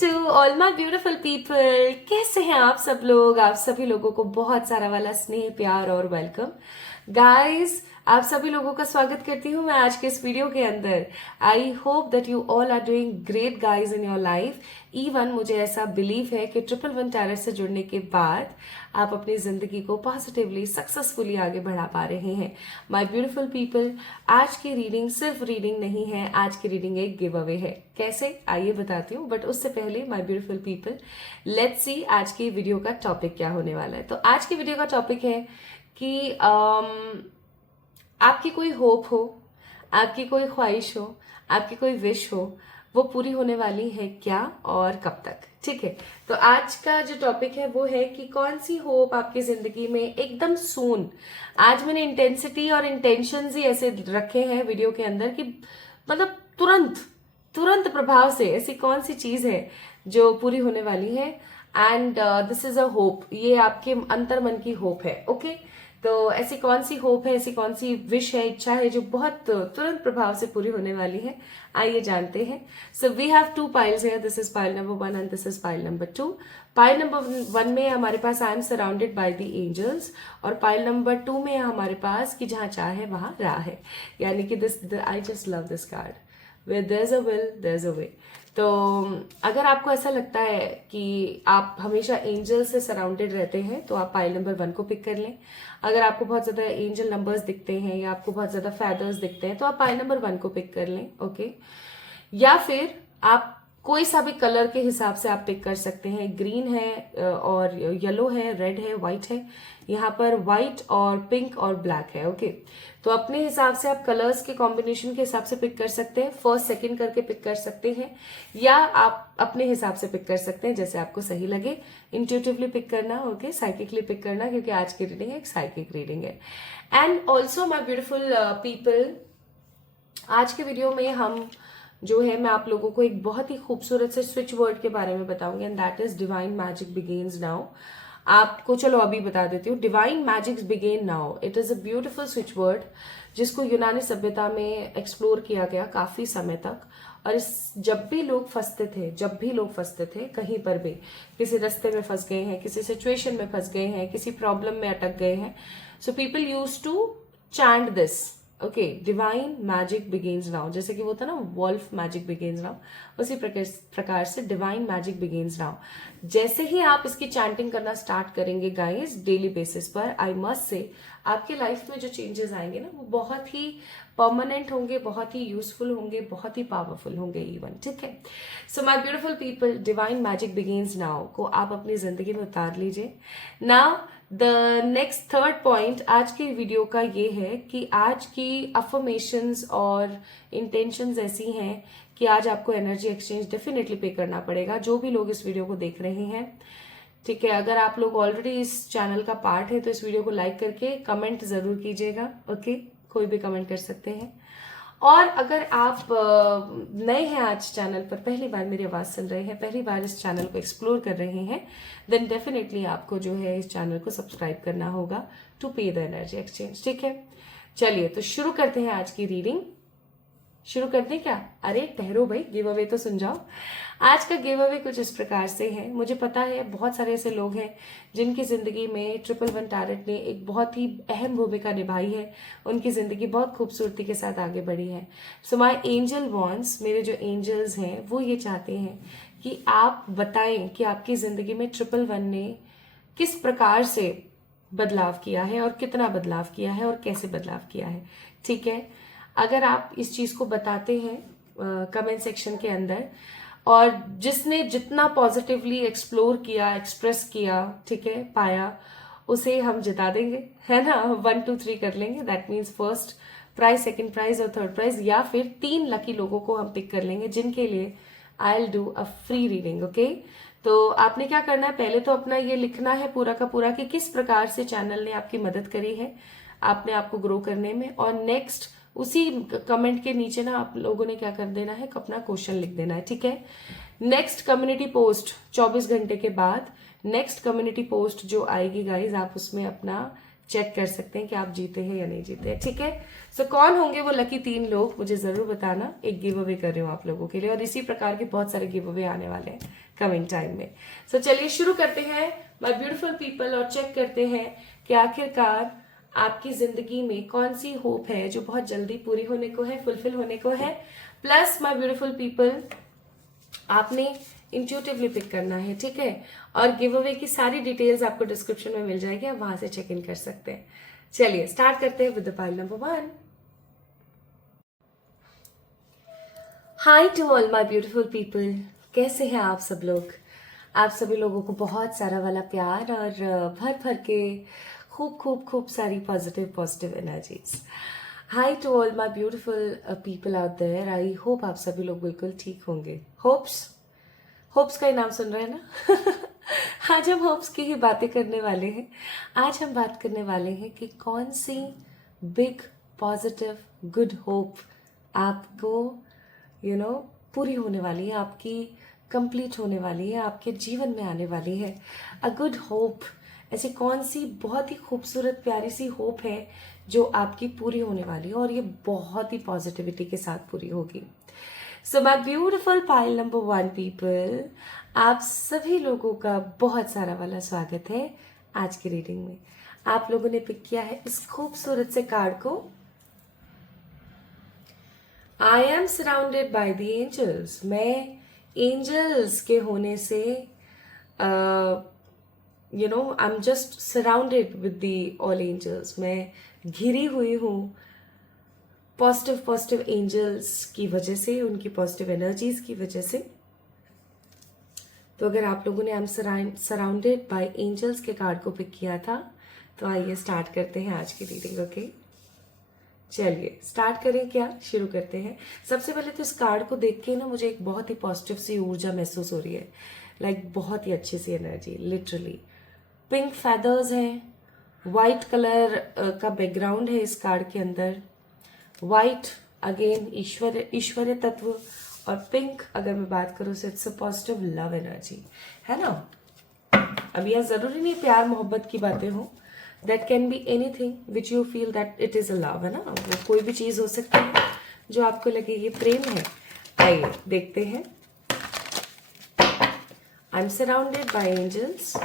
To all my beautiful people. कैसे हैं आप सब लोग? आप सभी लोगों को बहुत सारा वाला स्नेह, प्यार और वेलकम। गाइस, आप सभी लोगों का स्वागत करती हूँ मैं आज के इस वीडियो के अंदर। I hope that you all are doing great guys in your life. Even मुझे ऐसा बिलीव है कि 111 टैरर से जुड़ने के बाद आप अपनी जिंदगी को पॉजिटिवली, सक्सेसफुली आगे बढ़ा पा रहे हैं। माय ब्यूटीफुल पीपल, आज की रीडिंग सिर्फ रीडिंग नहीं है, आज की रीडिंग एक गिव अवे है। कैसे, आइए बताती हूँ। बट उससे पहले my beautiful people, let's see आज की वीडियो का टॉपिक क्या होने वाला है। तो आज की वीडियो का टॉपिक है कि आपकी कोई होप हो, आपकी कोई ख्वाहिश हो, आपकी कोई विश हो, वो पूरी होने वाली है क्या और कब तक? ठीक है, तो आज का जो टॉपिक है वो है कि कौन सी होप आपकी जिंदगी में एकदम सून। आज मैंने इंटेंसिटी और इंटेंशंस ही ऐसे रखे हैं वीडियो के अंदर कि मतलब तुरंत तुरंत प्रभाव से ऐसी कौन सी चीज है जो पूरी होने वाली है। And this is a hope, ये आपके अंतर मन की होप है। ओके, तो ऐसी कौन सी होप है, ऐसी कौन सी विश है, इच्छा है जो बहुत तुरंत प्रभाव से पूरी होने वाली है, आइए जानते हैं। So we have two piles है, this is pile number 1 and this is pile number 2। Pile number 1 में हमारे पास I am surrounded by the angels, और पाइल नंबर 2 में हमारे पास कि जहां चाहे वहां राह है, यानी कि this I just love this card, where there's a will there's a way। तो अगर आपको ऐसा लगता है कि आप हमेशा एंजल से सराउंडेड रहते हैं तो आप पाइल नंबर 1 को पिक कर लें। अगर आपको बहुत ज्यादा एंजल नंबर्स दिखते हैं या आपको बहुत ज्यादा फेदर्स दिखते हैं तो आप पाइल नंबर 1 को पिक कर लें। ओके, या फिर आप कोई सा भी कलर के हिसाब से आप पिक कर सकते हैं। ग्रीन है और येलो है, रेड है, व्हाइट है, यहाँ पर व्हाइट और पिंक और ब्लैक है। ओके, तो अपने हिसाब से आप कलर्स के कॉम्बिनेशन के हिसाब से पिक कर सकते हैं, फर्स्ट सेकंड करके पिक कर सकते हैं, या आप अपने हिसाब से पिक कर सकते हैं जैसे आपको सही लगे। इंट्यूटिवली पिक करना, ओके, साइकिकली पिक करना, क्योंकि आज की रीडिंग एक साइकिक रीडिंग है। And also my beautiful people, आज के वीडियो में हम जो है मैं आप लोगों को एक बहुत ही खूबसूरत से स्विच वर्ड के बारे में बताऊंगी, and that is divine magic begins now. आपको चलो अभी बता देती हूँ, divine magics begin now. It is a beautiful switch word जिसको यूनानी सभ्यता में एक्सप्लोर किया गया काफी समय तक। और इस जब भी लोग फंसते थे कहीं पर भी, किसी रास्ते में फंस गए हैं, किसी सिचुएशन में फंस गए हैं, किसी प्रॉब्लम में अटक गए हैं, so people use to chant this. Okay, divine magic begins now, जैसे कि वो था ना वॉल्फ मैजिक बिगेन्स नाउ, उसी प्रकार से डिवाइन मैजिक बिगेन्स नाउ। जैसे ही आप इसकी चैंटिंग करना स्टार्ट करेंगे गाइस डेली बेसिस पर, आई मस्ट से आपके लाइफ में जो चेंजेस आएंगे ना वो बहुत ही परमानेंट होंगे, बहुत ही यूजफुल होंगे, बहुत ही पावरफुल होंगे इवन। ठीक है, so my beautiful people, divine magic begins now को आप अपनी जिंदगी में उतार लीजिए। Now the next third point आज की वीडियो का ये है कि आज की अफर्मेशंस और इंटेंशंस ऐसी हैं कि आज आपको एनर्जी एक्सचेंज डेफिनेटली पे करना पड़ेगा, जो भी लोग इस वीडियो को देख रहे हैं। ठीक है, अगर आप लोग ऑलरेडी इस चैनल का पार्ट है तो इस वीडियो को लाइक करके कमेंट जरूर कीजिएगा। ओके, कोई भी कमेंट कर सकते हैं। और अगर आप नए हैं आज चैनल पर, पहली बार मेरी आवाज सुन रहे हैं, पहली बार इस चैनल को एक्सप्लोर कर रहे हैं, देन डेफिनेटली आपको जो है इस चैनल को सब्सक्राइब करना होगा टू पे द एनर्जी एक्सचेंज। ठीक है, चलिए तो शुरू करते हैं आज की रीडिंग। शुरू कर दें क्या? अरे ठहरो भाई, गिव अवे तो सुन जाओ। आज का गिव अवे कुछ इस प्रकार से है। मुझे पता है बहुत सारे ऐसे लोग हैं जिनकी जिंदगी में 111 टैरट ने एक बहुत ही अहम भूमिका निभाई है, उनकी जिंदगी बहुत खूबसूरती के साथ आगे बढ़ी है। सो माय एंजल वॉन्ट्स, मेरे जो एंजल्स हैं वो ये चाहते हैं कि आप बताएं कि आपकी जिंदगी में 111 ने किस प्रकार से बदलाव किया है और कितना बदलाव किया है और कैसे बदलाव किया है। ठीक है, अगर आप इस चीज को बताते हैं कमेंट सेक्शन के अंदर, और जिसने जितना पॉजिटिवली एक्सप्लोर किया, एक्सप्रेस किया, ठीक है, पाया, उसे हम जिता देंगे, है ना। 1 2 3 कर लेंगे, that means first prize, second prize और थर्ड प्राइज, या फिर 3 लकी लोगों को हम पिक कर लेंगे जिनके लिए I will do a free reading. Okay, तो आपने क्या करना है, पहले तो अपना ये लिखना है पूरा का पूरा कि किस प्रकार से चैनल ने आपकी मदद करी है आपने आपको ग्रो करने में, और नेक्स्ट उसी कमेंट के नीचे ना आप लोगों ने क्या कर देना है, अपना क्वेश्चन लिख देना है। ठीक है, नेक्स्ट कम्युनिटी पोस्ट 24 घंटे के बाद, नेक्स्ट कम्युनिटी पोस्ट जो आएगी गाइज, आप उसमें अपना चेक कर सकते हैं कि आप जीते हैं या नहीं जीते हैं, ठीक है। सो कौन होंगे वो लकी 3 लोग, मुझे जरूर बताना। एक गिव अवे कर रही हूँ आप लोगों के लिए, और इसी प्रकार के बहुत सारे गिव अवे आने वाले हैं कमिंग टाइम में। सो चलिए शुरू करते हैं माय ब्यूटीफुल पीपल, और चेक करते हैं कि आखिरकार आपकी जिंदगी में कौन सी होप है जो बहुत जल्दी पूरी होने को है, फुलफिल होने को है। प्लस माय ब्यूटीफुल पीपल, आपने इंट्यूटिवली पिक करना है, ठीक है। और गिव अवे की सारी डिटेल्स आपको डिस्क्रिप्शन में मिल जाएगी, आप वहां से चेक इन कर सकते हैं। चलिए स्टार्ट करते हैं with the pile number 1। Hi to all my beautiful people, कैसे हैं आप सब लोग। आप सभी लोगों को बहुत सारा वाला प्यार और भर भर के खूब खूब खूब सारी positive energies. Hi to all my beautiful people out there, I hope आप सभी लोग बिल्कुल ठीक होंगे। होप्स का ही नाम सुन रहे हैं ना। आज हम होप्स की ही बातें करने वाले हैं। आज हम बात करने वाले हैं कि कौन सी बिग पॉजिटिव गुड होप आपको पूरी होने वाली है, आपकी कंप्लीट होने वाली है, आपके जीवन में आने वाली है। अ गुड होप, ऐसी कौन सी बहुत ही खूबसूरत प्यारी सी होप है जो आपकी पूरी होने वाली है, और ये बहुत ही पॉजिटिविटी के साथ पूरी होगी। So my beautiful pile number 1 people, आप सभी लोगों का बहुत सारा वाला स्वागत है आज की रीडिंग में। आप लोगों ने पिक किया है इस खूबसूरत से कार्ड को, I am surrounded by the angels. मैं एंजल्स के होने से I am just surrounded with the all angels. मैं घिरी हुई हूँ पॉजिटिव एंजल्स की वजह से, उनकी पॉजिटिव एनर्जीज की वजह से। तो अगर आप लोगों ने I am surrounded by angels के कार्ड को पिक किया था, तो आइए स्टार्ट करते हैं आज की रीडिंग। ओके, चलिए स्टार्ट करें, क्या शुरू करते हैं। सबसे पहले तो इस कार्ड को देख के ना मुझे एक बहुत ही पॉजिटिव सी ऊर्जा महसूस हो रही है, लाइक बहुत ही अच्छी सी एनर्जी। लिटरली पिंक फेदर्स हैं, वाइट कलर का बैकग्राउंड है इस कार्ड के अंदर। वाइट अगेन ईश्वरीय तत्व, और पिंक अगर मैं बात करूं तो it's a positive love energy, है ना। अब यह जरूरी नहीं प्यार मोहब्बत की बातें हो, that can be anything which you feel that it is a love, है ना। वो कोई भी चीज हो सकती है जो आपको लगे ये प्रेम है। आइए देखते हैं। I am surrounded by angels,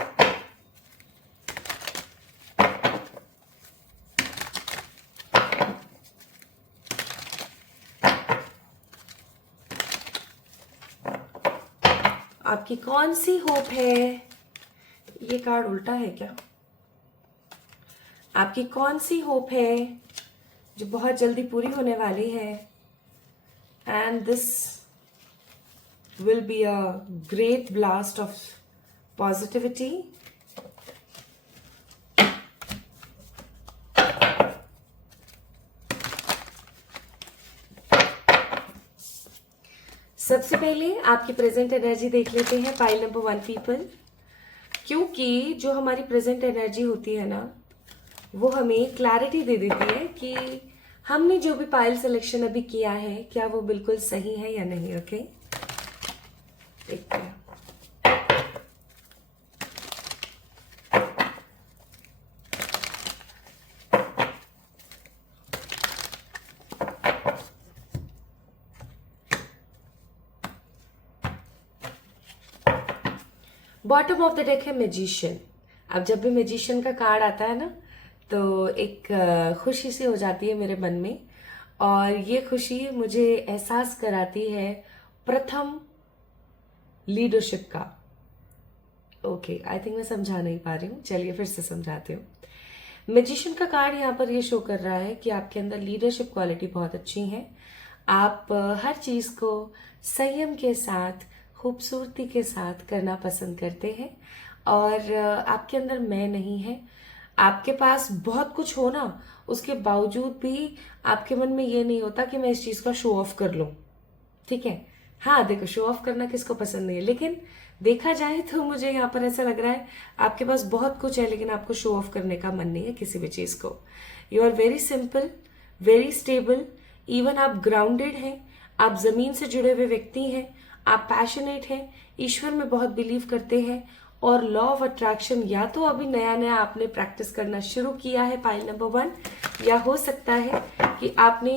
आपकी कौन सी होप है। ये कार्ड उल्टा है क्या। आपकी कौन सी होप है जो बहुत जल्दी पूरी होने वाली है, and this will be a great blast of positivity. सबसे पहले आपकी प्रेजेंट एनर्जी देख लेते हैं पाइल नंबर 1 पीपल, क्योंकि जो हमारी प्रेजेंट एनर्जी होती है ना, वो हमें क्लैरिटी दे देती है कि हमने जो भी पाइल सिलेक्शन अभी किया है क्या वो बिल्कुल सही है या नहीं। ओके, देखते हैं। बॉटम ऑफ द डेक है मैजिशियन। अब जब भी मैजिशियन का कार्ड आता है ना, तो एक खुशी सी हो जाती है मेरे मन में, और ये खुशी मुझे एहसास कराती है प्रथम लीडरशिप का। ओके, आई थिंक मैं समझा नहीं पा रही हूँ, चलिए फिर से समझाती हूँ। मैजिशियन का कार्ड यहाँ पर ये शो कर रहा है कि आपके अंदर लीडरशिप क्वालिटी बहुत अच्छी है। आप हर चीज को संयम के साथ, खूबसूरती के साथ करना पसंद करते हैं, और आपके अंदर मैं नहीं है। आपके पास बहुत कुछ हो ना, उसके बावजूद भी आपके मन में ये नहीं होता कि मैं इस चीज का शो ऑफ कर लूं, ठीक है। हाँ देखो, शो ऑफ करना किसको पसंद नहीं है, लेकिन देखा जाए तो मुझे यहाँ पर ऐसा लग रहा है आपके पास बहुत कुछ है, लेकिन आपको शो ऑफ करने का मन नहीं है किसी भी चीज को। You are very simple, very stable, even आप ग्राउंडेड हैं, आप जमीन से जुड़े हुए व्यक्ति हैं, आप पैशनेट हैं, ईश्वर में बहुत बिलीव करते हैं, और लॉ ऑफ अट्रैक्शन या तो अभी नया नया आपने प्रैक्टिस करना शुरू किया है पाइल नंबर 1, या हो सकता है कि आपने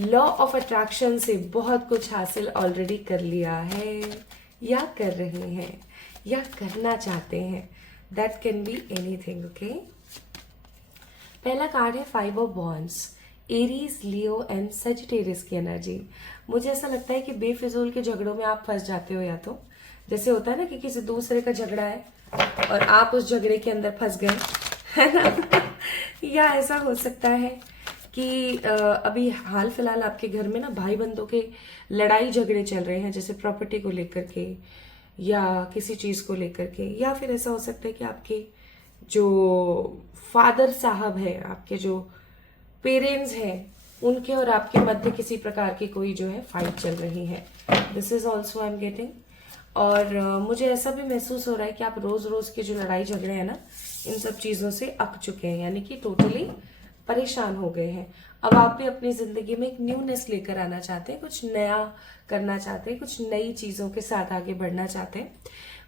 लॉ ऑफ अट्रैक्शन से बहुत कुछ हासिल ऑलरेडी कर लिया है, या कर रहे हैं, या करना चाहते हैं. That can be anything. Okay, पहला कार्ड है 5 of wands, Aries, Leo and Sagittarius की एनर्जी. मुझे ऐसा लगता है कि बेफिजूल के झगड़ों में आप फंस जाते हो, या तो जैसे होता है ना कि किसी दूसरे का झगड़ा है और आप उस झगड़े के अंदर फंस गए, है ना. या ऐसा हो सकता है कि अभी हाल फिलहाल आपके घर में ना भाई बंधों के लड़ाई झगड़े चल रहे हैं, जैसे प्रॉपर्टी को लेकर के या किसी चीज को लेकर के. या फिर ऐसा हो सकता है कि आपके जो फादर साहब है, आपके जो पेरेंट्स हैं, उनके और आपके मध्य किसी प्रकार की कोई जो है फाइट चल रही है. This is also I am getting. और मुझे ऐसा भी महसूस हो रहा है कि आप रोज रोज के जो लड़ाई झगड़े हैं ना, इन सब चीजों से अक चुके हैं, यानी कि टोटली परेशान हो गए हैं. अब आप भी अपनी जिंदगी में एक न्यूनेस लेकर आना चाहते हैं, कुछ नया करना चाहते हैं, कुछ नई चीजों के साथ आगे बढ़ना चाहते हैं.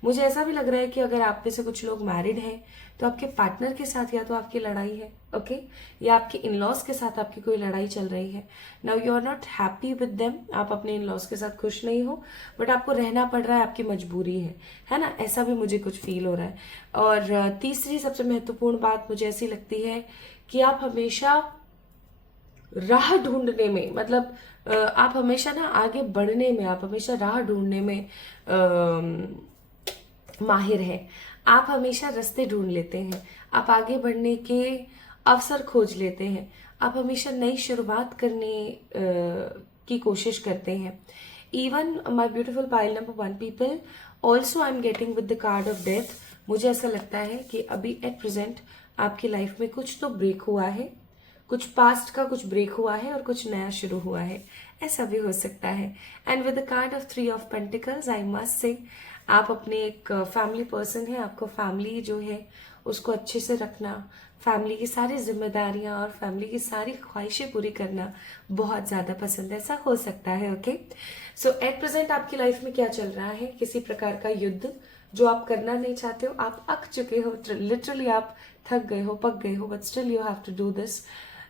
मुझे ऐसा भी लग रहा है कि अगर आप में से कुछ लोग मैरिड हैं तो आपके पार्टनर के साथ या तो आपकी लड़ाई है, ओके, या आपके इन-लॉज के साथ आपकी कोई लड़ाई चल रही है. Now you are not happy with them, आप अपने इन-लॉज के साथ खुश नहीं हो, बट आपको रहना पड़ रहा है, आपकी मजबूरी है ना. ऐसा भी मुझे कुछ फील हो रहा है. और तीसरी सबसे महत्वपूर्ण बात मुझे ऐसी लगती है कि आप हमेशा राह ढूंढने में, मतलब आप हमेशा ना आगे बढ़ने में, आप हमेशा राह ढूंढने में माहिर है. आप हमेशा रास्ते ढूंढ लेते हैं, आप आगे बढ़ने के अवसर खोज लेते हैं, आप हमेशा नई शुरुआत करने की कोशिश करते हैं. Even my beautiful pile number 1 people, also I am getting with the card of death. मुझे ऐसा लगता है कि अभी एट प्रेजेंट आपकी लाइफ में कुछ तो ब्रेक हुआ है, कुछ पास्ट का कुछ ब्रेक हुआ है और कुछ नया शुरू हुआ है, ऐसा भी हो सकता है. And with the card of 3 of pentacles, I must say आप अपने एक फैमिली पर्सन है, आपको फैमिली जो है उसको अच्छे से रखना, फैमिली की सारी जिम्मेदारियां और फैमिली की सारी ख्वाहिशें पूरी करना बहुत ज्यादा पसंद है, ऐसा हो सकता है. ओके, सो एट प्रेजेंट आपकी लाइफ में क्या चल रहा है, किसी प्रकार का युद्ध जो आप करना नहीं चाहते हो, आप अक चुके हो, लिटरली आप थक गए हो, पक गए हो, but still you have to do this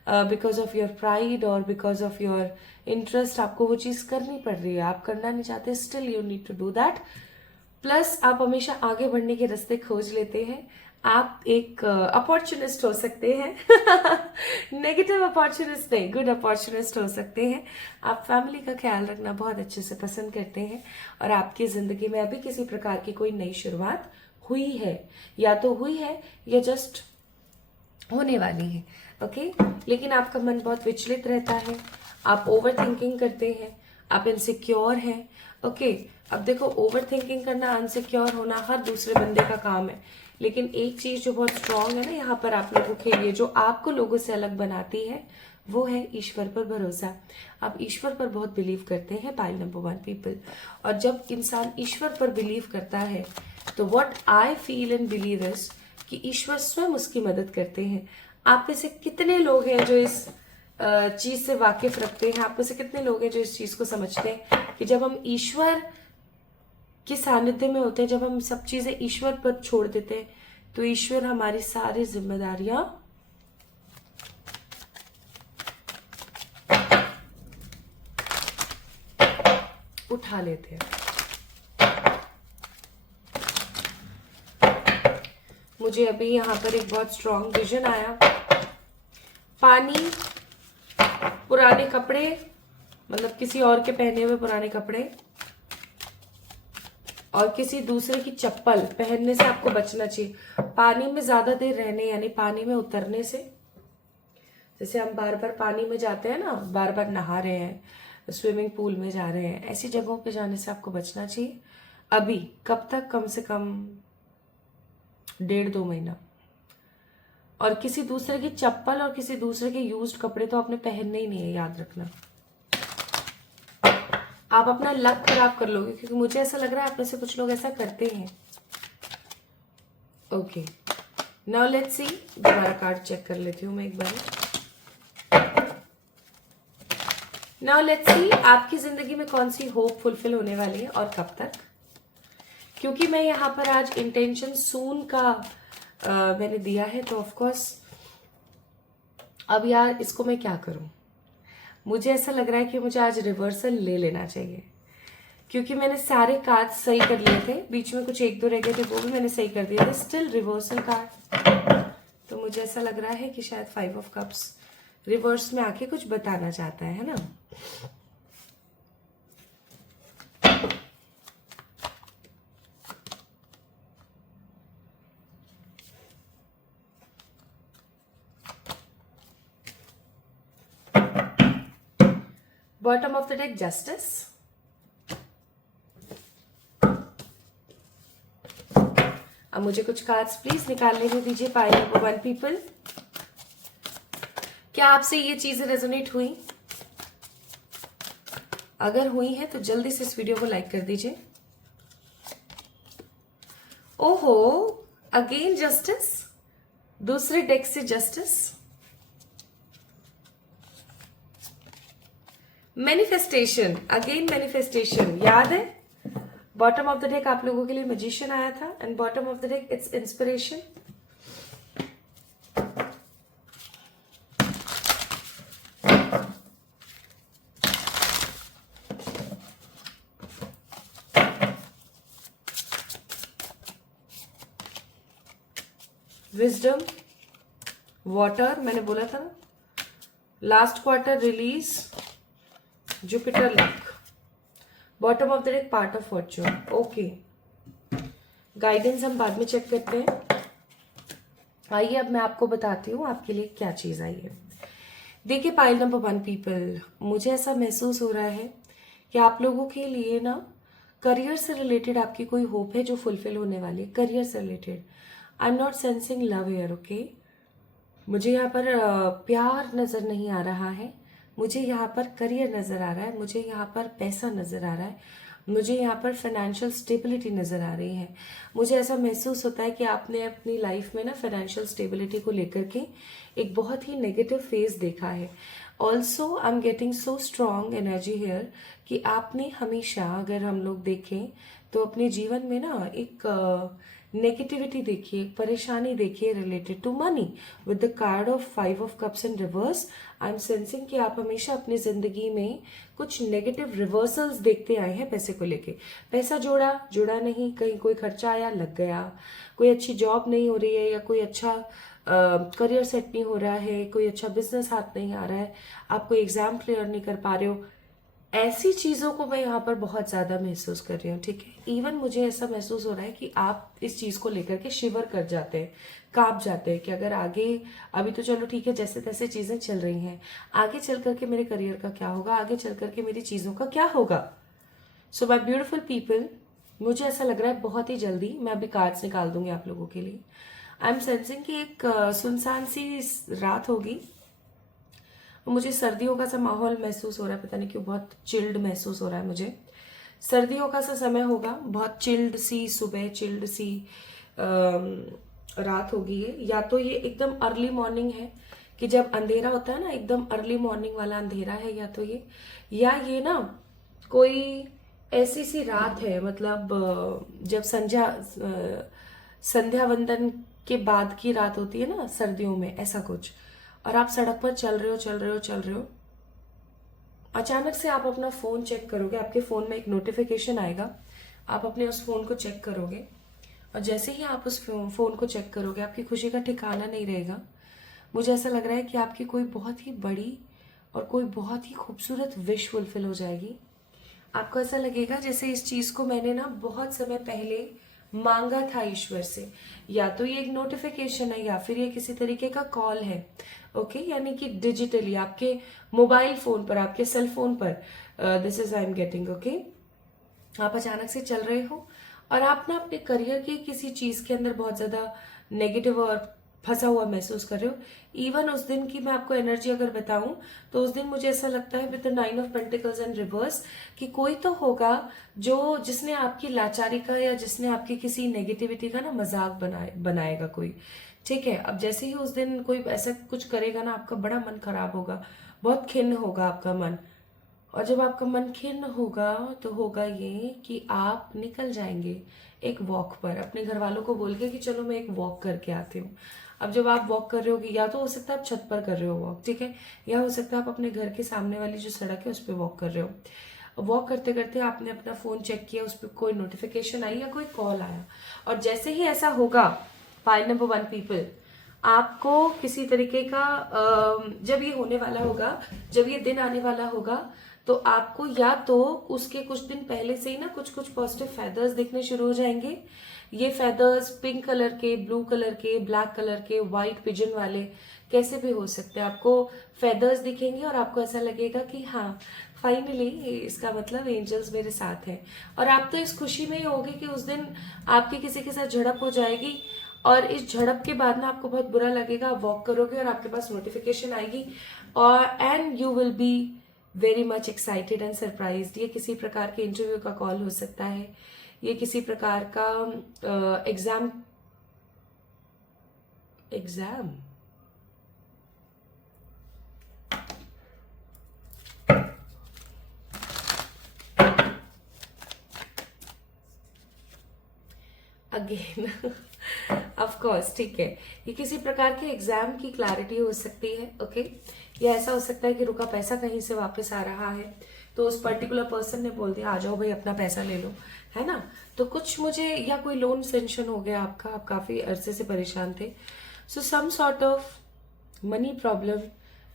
because of your pride और बिकॉज ऑफ योर इंटरेस्ट. आपको वो चीज करनी पड़ रही है, आप करना नहीं चाहते, still you need to do that. Plus आप हमेशा आगे बढ़ने के रास्ते खोज लेते हैं. आप एक अपॉर्चुनिस्ट हो सकते हैं, नेगेटिव अपॉर्चुनिस्ट नहीं, गुड अपॉर्चुनिस्ट हो सकते हैं. आप फैमिली का ख्याल रखना बहुत अच्छे से पसंद करते हैं और आपकी जिंदगी में अभी किसी प्रकार की कोई नई शुरुआत हुई है, या तो हुई है या जस्ट होने वाली है. ओके, लेकिन आपका मन बहुत विचलित रहता है, आप ओवर थिंकिंग करते हैं, आप इनसिक्योर हैं. ओके, अब देखो, ओवर थिंकिंग करना, अनसिक्योर होना हर दूसरे बंदे का काम है, लेकिन एक चीज जो बहुत स्ट्रांग है ना यहाँ पर आप लोगों के लिए, जो आपको लोगों से अलग बनाती है, वो है ईश्वर पर भरोसा. आप ईश्वर पर बहुत बिलीव करते हैं पाइल नंबर 1 पीपल. और जब इंसान ईश्वर पर बिलीव करता है तो what I feel and believe is कि ईश्वर स्वयं उसकी मदद करते हैं. आप में से कितने लोग हैं जो इस चीज से वाकिफ रखते हैं, आप में से कितने लोग हैं जो इस चीज को समझते हैं कि जब हम ईश्वर के सानिध्य में होते हैं, जब हम सब चीजें ईश्वर पर छोड़ देते हैं, तो ईश्वर हमारी सारी जिम्मेदारियां उठा लेते हैं. मुझे अभी यहाँ पर एक बहुत स्ट्रॉन्ग विजन आया. पानी, पुराने कपड़े, मतलब किसी और के पहने हुए पुराने कपड़े और किसी दूसरे की चप्पल पहनने से आपको बचना चाहिए. पानी में ज्यादा देर रहने, यानी पानी में उतरने से, जैसे हम बार बार पानी में जाते हैं ना, बार बार नहा रहे हैं, स्विमिंग पूल में जा रहे हैं, ऐसी जगहों पे जाने से आपको बचना चाहिए. अभी कब तक? कम से कम 1.5-2 महीना. और किसी दूसरे की चप्पल और किसी दूसरे के यूज्ड कपड़े तो आपने पहनने ही नहीं है, याद रखना. आप अपना लक खराब कर लोगे, क्योंकि मुझे ऐसा लग रहा है आप में से कुछ लोग ऐसा करते हैं. Okay, now let's see. दोबारा कार्ड चेक कर लेती हूँ मैं एक बार. नाउ लेट्स सी आपकी जिंदगी में कौन सी होप फुलफिल होने वाली है और कब तक. क्योंकि मैं यहाँ पर आज इंटेंशन सून का मैंने दिया है, तो ऑफ कोर्स अब यार इसको मैं क्या करूं। मुझे ऐसा लग रहा है कि मुझे आज रिवर्सल ले लेना चाहिए, क्योंकि मैंने सारे कार्ड सही कर लिए थे, बीच में कुछ एक दो रह गए थे वो भी मैंने सही कर दिए थे, स्टिल रिवर्सल कार्ड। तो मुझे ऐसा लग रहा है कि शायद 5 ऑफ कप्स रिवर्स में आके कुछ बताना चाहता है ना। Bottom of the deck justice, अब मुझे कुछ कार्ड्स प्लीज निकालने में दीजिए। पाइल नंबर 1 पीपल, क्या आपसे ये चीजें रेजोनेट हुई? अगर हुई है तो जल्दी से इस वीडियो को लाइक कर दीजिए। ओहो, अगेन जस्टिस, दूसरे डेक से जस्टिस। मैनिफेस्टेशन, अगेन मैनिफेस्टेशन, याद है बॉटम ऑफ द डेक आप लोगों के लिए मैजिशियन आया था, and bottom of the deck it's inspiration. Wisdom, water, मैंने बोला था ना, last quarter release, Jupiter luck, bottom of the deck part of Fortune. Okay, guidance हम बाद में चेक करते हैं। आइए अब मैं आपको बताती हूँ आपके लिए क्या चीज आई है। देखिए पाइल नंबर 1 पीपल, मुझे ऐसा महसूस हो रहा है कि आप लोगों के लिए ना करियर से रिलेटेड आपकी कोई होप है जो फुलफिल होने वाली है। करियर से related I am not sensing love here, okay. मुझे यहाँ पर प्यार नजर नहीं आ रहा है, मुझे यहाँ पर करियर नजर आ रहा है, मुझे यहाँ पर पैसा नजर आ रहा है, मुझे यहाँ पर फाइनेंशियल स्टेबिलिटी नजर आ रही है। मुझे ऐसा महसूस होता है कि आपने अपनी लाइफ में ना फाइनेंशियल स्टेबिलिटी को लेकर के एक बहुत ही नेगेटिव फेज देखा है। Also I am getting so strong energy here कि आपने हमेशा, अगर हम लोग देखें तो अपने जीवन में ना एक नेगेटिविटी देखिए, परेशानी देखिए related to money. With the card of 5 of cups in reverse, I am sensing कि आप हमेशा अपनी जिंदगी में कुछ नेगेटिव रिवर्सल्स देखते आए हैं पैसे को लेके। पैसा जोड़ा, जुड़ा नहीं, कहीं कोई खर्चा आया, लग गया, कोई अच्छी जॉब नहीं हो रही है, या कोई अच्छा करियर सेट नहीं हो रहा है, कोई अच्छा बिजनेस हाथ नहीं आ रहा है, आप कोई एग्जाम क्लियर नहीं कर पा रहे हो। ऐसी चीजों को मैं यहाँ पर बहुत ज्यादा महसूस कर रही हूँ, ठीक है। इवन मुझे ऐसा महसूस हो रहा है कि आप इस चीज को लेकर के शिवर कर जाते हैं, कांप जाते हैं कि अगर आगे, अभी तो चलो ठीक है जैसे तैसे चीजें चल रही हैं, आगे चल करके मेरे करियर का क्या होगा, आगे चल करके मेरी चीजों का क्या होगा। सो माय ब्यूटीफुल पीपल, मुझे ऐसा लग रहा है बहुत ही जल्दी मैं अभी कार्ड्स निकाल दूंगी आप लोगों के लिए। आई एम सेंसिंग कि एक सुनसान सी रात होगी। मुझे सर्दियों का सा माहौल महसूस हो रहा है, पता नहीं क्यों बहुत चिल्ड महसूस हो रहा है मुझे। सर्दियों का सा समय होगा, बहुत चिल्ड सी सुबह, चिल्ड सी रात होगी ये। या तो ये एकदम अर्ली मॉर्निंग है कि जब अंधेरा होता है ना, एकदम अर्ली मॉर्निंग वाला अंधेरा है, या तो ये ना कोई ऐसी सी रात है, मतलब जब संध्या वंदन के बाद की रात होती है ना सर्दियों में, ऐसा कुछ। और आप सड़क पर चल रहे हो, अचानक से आप अपना फोन चेक करोगे, आपके फोन में एक नोटिफिकेशन आएगा, आप अपने उस फोन को चेक करोगे, और जैसे ही आप उस फोन को चेक करोगे आपकी खुशी का ठिकाना नहीं रहेगा। मुझे ऐसा लग रहा है कि आपकी कोई बहुत ही बड़ी और कोई बहुत ही खूबसूरत विश फुलफिल हो जाएगी। आपको ऐसा लगेगा जैसे इस चीज को मैंने ना बहुत समय पहले मांगा था ईश्वर से। या तो ये एक नोटिफिकेशन है, या फिर ये किसी तरीके का कॉल है, ओके। यानी कि डिजिटली आपके मोबाइल फोन पर, आपके सेल फोन पर, this is I am getting, okay. आप अचानक से चल रहे हो और आप ना अपने करियर की किसी चीज के अंदर बहुत ज्यादा नेगेटिव और फंसा हुआ महसूस कर रहे हो। इवन उस दिन की मैं आपको एनर्जी अगर बताऊं तो उस दिन मुझे ऐसा लगता है with the 9 of pentacles and reverse कि कोई तो होगा जो जिसने आपकी लाचारी का या जिसने आपकी किसी नेगेटिविटी का ना मजाक बनाएगा कोई, ठीक है। अब जैसे ही उस दिन कोई ऐसा कुछ करेगा ना, आपका बड़ा मन खराब होगा, बहुत खिन्न होगा आपका मन। और जब आपका मन खिन्न होगा तो होगा ये कि आप निकल जाएंगे एक वॉक पर, अपने घर वालों को बोल के कि चलो मैं एक वॉक करके आती हूँ। अब जब आप वॉक कर रहे हो, या तो हो सकता है आप छत पर कर रहे हो वॉक, ठीक है, या हो सकता है आप अपने घर के सामने वाली जो सड़क है उस पर वॉक कर रहे हो। वॉक करते करते आपने अपना फोन चेक किया, उस पर कोई नोटिफिकेशन आई या कोई कॉल आया, और जैसे ही ऐसा होगा, फाइल नंबर 1 पीपल, आपको किसी तरीके का जब ये होने वाला होगा, जब ये दिन आने वाला होगा, तो आपको या तो उसके कुछ दिन पहले से ही ना कुछ कुछ पॉजिटिव फेदर्स दिखने शुरू हो जाएंगे। ये फेदर्स पिंक कलर के, ब्लू कलर के, ब्लैक कलर के, व्हाइट पिजन वाले, कैसे भी हो सकते हैं, आपको फेदर्स दिखेंगे और आपको ऐसा लगेगा कि हाँ फाइनली इसका मतलब एंजल्स मेरे साथ हैं। और आप तो इस खुशी में ही होगे कि उस दिन आपकी किसी के साथ झड़प हो जाएगी, और इस झड़प के बाद ना आपको बहुत बुरा लगेगा, आप वॉक करोगे और आपके पास नोटिफिकेशन आएगी, और and you will be very much excited and surprised. ये किसी प्रकार के इंटरव्यू का कॉल हो सकता है, ये किसी प्रकार का एग्जाम अगेन ऑफ कोर्स, ठीक है, ये किसी प्रकार के एग्जाम की क्लैरिटी हो सकती है, ओके। या ऐसा हो सकता है कि रुका पैसा कहीं से वापस आ रहा है, तो उस पर्टिकुलर पर्सन ने बोल दिया आ जाओ भाई अपना पैसा ले लो, है ना। तो कुछ मुझे, या कोई लोन सेंक्शन हो गया आपका, आप काफी अरसे से परेशान थे, so some sort of money problem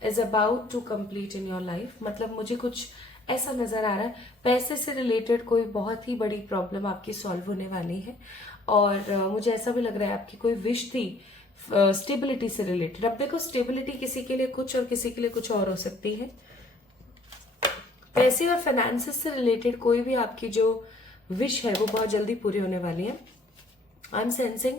is about to complete in your life. मतलब मुझे कुछ ऐसा नजर आ रहा है, पैसे से रिलेटेड कोई बहुत ही बड़ी प्रॉब्लम आपकी सॉल्व होने वाली है, और मुझे ऐसा भी लग रहा है आपकी कोई विश थी स्टेबिलिटी से रिलेटेड। अब देखो, स्टेबिलिटी किसी के लिए कुछ और किसी के लिए कुछ और हो सकती है। पैसे और फाइनेंसेस से रिलेटेड कोई भी आपकी जो विश है वो बहुत जल्दी पूरी होने वाली है। आई एम सेंसिंग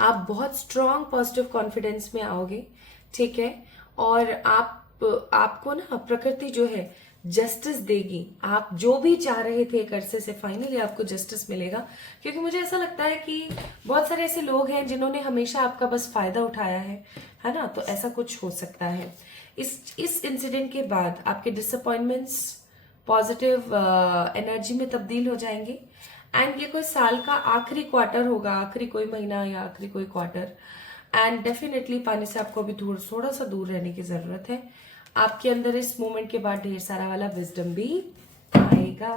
आप बहुत स्ट्रांग पॉजिटिव कॉन्फिडेंस में आओगे, ठीक है, और आपको ना प्रकृति जो है जस्टिस देगी। आप जो भी चाह रहे थे एक अरसे से, फाइनली आपको जस्टिस मिलेगा, क्योंकि मुझे ऐसा लगता है कि बहुत सारे ऐसे लोग हैं जिन्होंने हमेशा आपका बस फायदा उठाया है ना। तो ऐसा कुछ हो सकता है। इस इंसिडेंट के बाद आपके डिसअपॉइंटमेंट्स पॉजिटिव एनर्जी में तब्दील हो जाएंगे, एंड ये कोई साल का आखिरी क्वार्टर होगा, आखिरी कोई महीना या आखिरी कोई क्वार्टर, एंड डेफिनेटली पानी से आपको अभी थोड़ा सा दूर रहने की जरूरत है। आपके अंदर इस मोमेंट के बाद ढेर सारा वाला विजडम भी आएगा।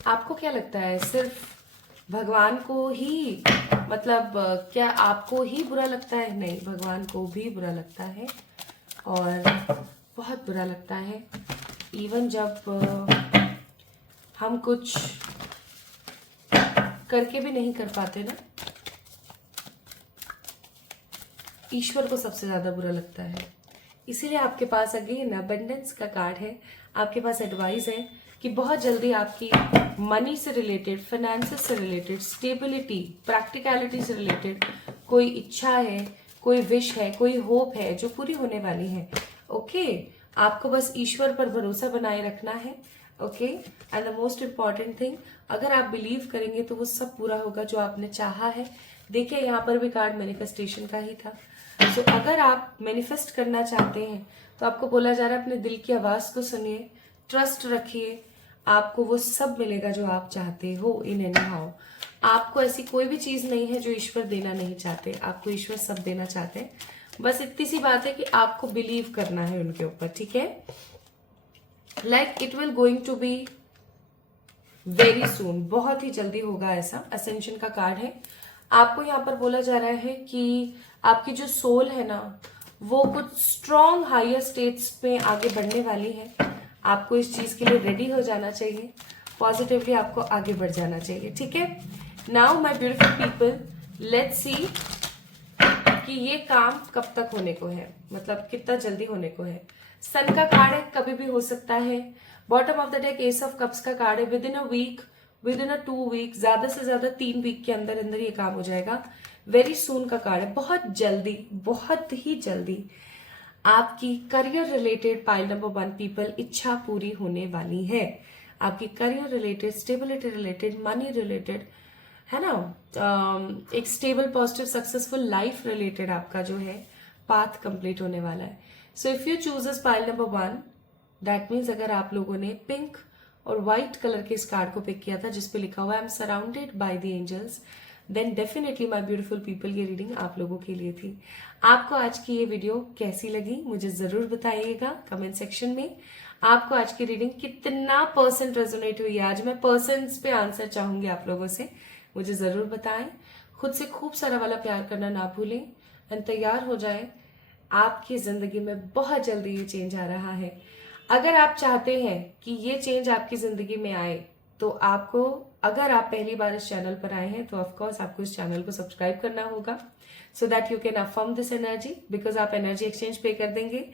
आपको क्या लगता है, सिर्फ भगवान को ही, मतलब क्या आपको ही बुरा लगता है? नहीं, भगवान को भी बुरा लगता है, और बहुत बुरा लगता है। इवन जब हम कुछ करके भी नहीं कर पाते ना, ईश्वर को सबसे ज्यादा बुरा लगता है। इसीलिए आपके पास अगेन अबंडेंस का कार्ड है। आपके पास एडवाइस है कि बहुत जल्दी आपकी मनी से रिलेटेड, फाइनेंसेस से रिलेटेड, स्टेबिलिटी, प्रैक्टिकलिटी से रिलेटेड कोई इच्छा है, कोई विश है, कोई होप है जो पूरी होने वाली है, ओके। आपको बस ईश्वर पर भरोसा बनाए रखना है, okay. And the most important thing, अगर आप बिलीव करेंगे तो वो सब पूरा होगा जो आपने चाहा है। देखिए, यहाँ पर भी कार्ड मैनिफेस्टेशन का ही था। तो अगर आप मैनिफेस्ट करना चाहते हैं तो आपको बोला जा रहा है अपने दिल की आवाज को सुनिए, ट्रस्ट रखिए, आपको वो सब मिलेगा जो आप चाहते हो इन एनी हाउ। आपको ऐसी कोई भी चीज नहीं है जो ईश्वर देना नहीं चाहते, आपको ईश्वर सब देना चाहते हैं। बस इतनी सी बात है कि आपको बिलीव करना है उनके ऊपर, ठीक है। Like it will going to be very soon, बहुत ही जल्दी होगा ऐसा। असेंशन का कार्ड है। आपको यहाँ पर बोला जा रहा है कि आपकी जो सोल है ना, वो कुछ स्ट्रॉन्ग हायर स्टेट्स में आगे बढ़ने वाली है। आपको इस चीज के लिए रेडी हो जाना चाहिए, पॉजिटिवली आपको आगे बढ़ जाना चाहिए, ठीक है। Now my beautiful people, let's see कि ये काम कब तक होने को है, मतलब कितना जल्दी होने को है। सन का कार्ड है, कभी भी हो सकता है। Bottom of the deck ace of cups का कार्ड है। Within a week, within a 2 week, ज्यादा से ज्यादा 3 वीक के अंदर अंदर ये काम हो जाएगा। वेरी सून का कार्ड है, बहुत जल्दी, बहुत ही जल्दी आपकी career related pile number 1 people इच्छा पूरी होने वाली है। आपकी career related, stability related, money related, है ना, एक stable positive successful life related आपका जो है पाथ कंप्लीट होने वाला है। So if you chooses pile number 1, that means अगर आप लोगों ने पिंक और व्हाइट कलर के इस कार्ड को पिक किया था जिसपे लिखा हुआ I am surrounded by the angels, then definitely my beautiful people ये रीडिंग आप लोगों के लिए थी। आपको आज की ये वीडियो कैसी लगी मुझे जरूर बताइएगा कमेंट सेक्शन में। आपको आज की रीडिंग कितना % रेजोनेट हुई है, आज मैं पर्सन्स पे आंसर चाहूंगी आप लोगों से, मुझे जरूर बताएं। खुद से खूब सारा वाला प्यार करना ना भूलें एंड तैयार हो जाए, आपकी जिंदगी में बहुत जल्दी ये चेंज आ रहा है। अगर आप चाहते हैं कि ये चेंज आपकी जिंदगी में आए तो आपको, अगर आप पहली बार इस चैनल पर आए हैं तो ऑफकोर्स आपको इस चैनल को सब्सक्राइब करना होगा so that you can affirm this energy, because आप एनर्जी एक्सचेंज पे कर देंगे।